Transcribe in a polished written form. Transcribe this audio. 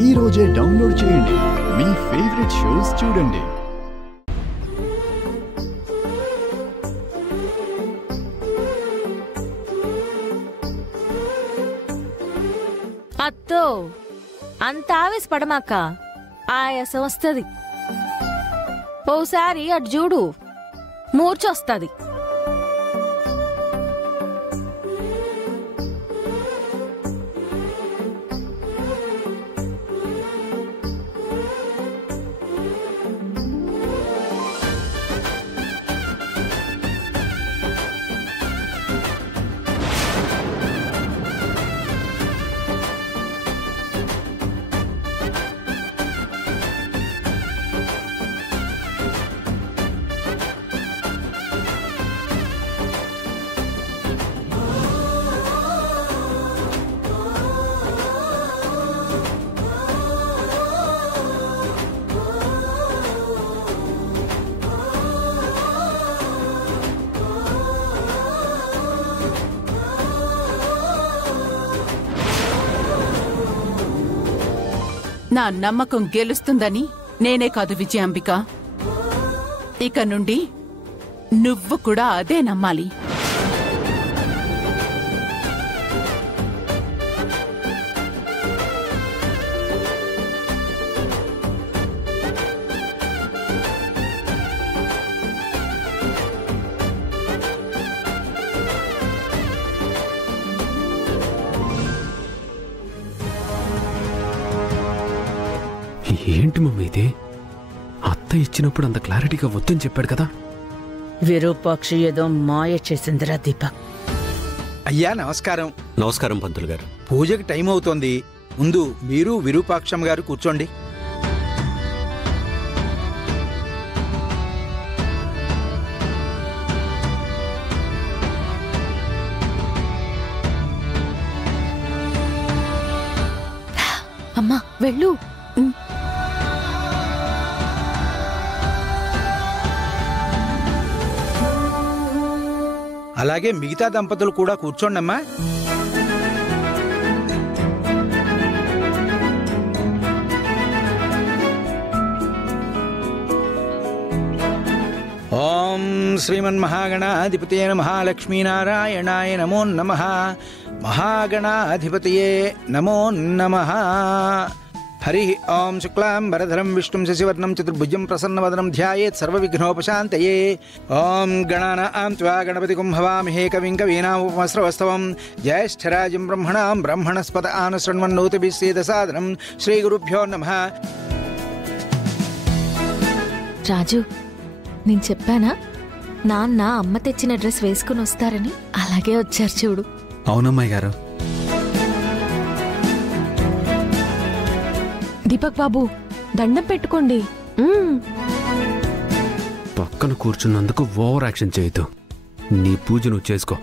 ఈ రోజే డౌన్లోడ్ చేయండి. మీ ఫేవరెట్ షోస్ చూడండి. అత్తో అంత ఆవేశపడమాక, ఆయాసం వస్తుంది. ఓసారి అటు చూడు, మూర్చొస్తుంది. నా నమ్మకం గెలుస్తుందని నేనే కాదు విజయాంబిక, ఇక నుండి నువ్వు కూడా అదే నమ్మాలి. ఏంటి మమ్మీ ఇది? అత్త ఇచ్చినప్పుడు అంత క్లారిటీగా వద్దని చెప్పాడు కదా. విరూపాక్షి ఏదో మాయ చేసిందిరా దీపక్. అయ్యా నమస్కారం. నమస్కారం పంతులు గారు. పూజకి టైం అవుతోంది. ముందు మీరు విరూపాక్షం గారు కూర్చోండి. అమ్మా వెళ్ళు. అలాగే మిగతా దంపతులు కూడా కూర్చోండమ్మా. ఓం శ్రీమన్మహాగణాధిపతయే నమః. లక్ష్మీనారాయణాయ నమో నమః. మహాగణాధిపతయే నమో నమః. హరి ఓం శుక్లాంబరధరం విష్ణుం శశివర్ణం చతుర్భుజం ప్రసన్నవదనం ధ్యాయేత్ సర్వవిఘ్నోపశాంతయే. ఓం గణానాం త్వా గణపతిం హవామహే కవిం కవీనాముపమస్రవస్తవం. జ్యేష్ఠరాజం బ్రహ్మణాం బ్రహ్మణస్పత ఆనశృణ్వన్నోతిభిः సేదసాదనం. శ్రీగురుభ్యో నమః. రాజు, నేను చెప్పానా నాన్న అమ్మ తెచ్చిన డ్రెస్ వేసుకుని వస్తారని? అలాగే వచ్చారు చూడు. అవునమ్మాయి గారు. దీపక్ బాబు, దండం పెట్టుకోండి. పక్కన కూర్చున్నందుకు ఓవర్ యాక్షన్ చేయొద్దు. నీ పూజ నువ్వు చేసుకో.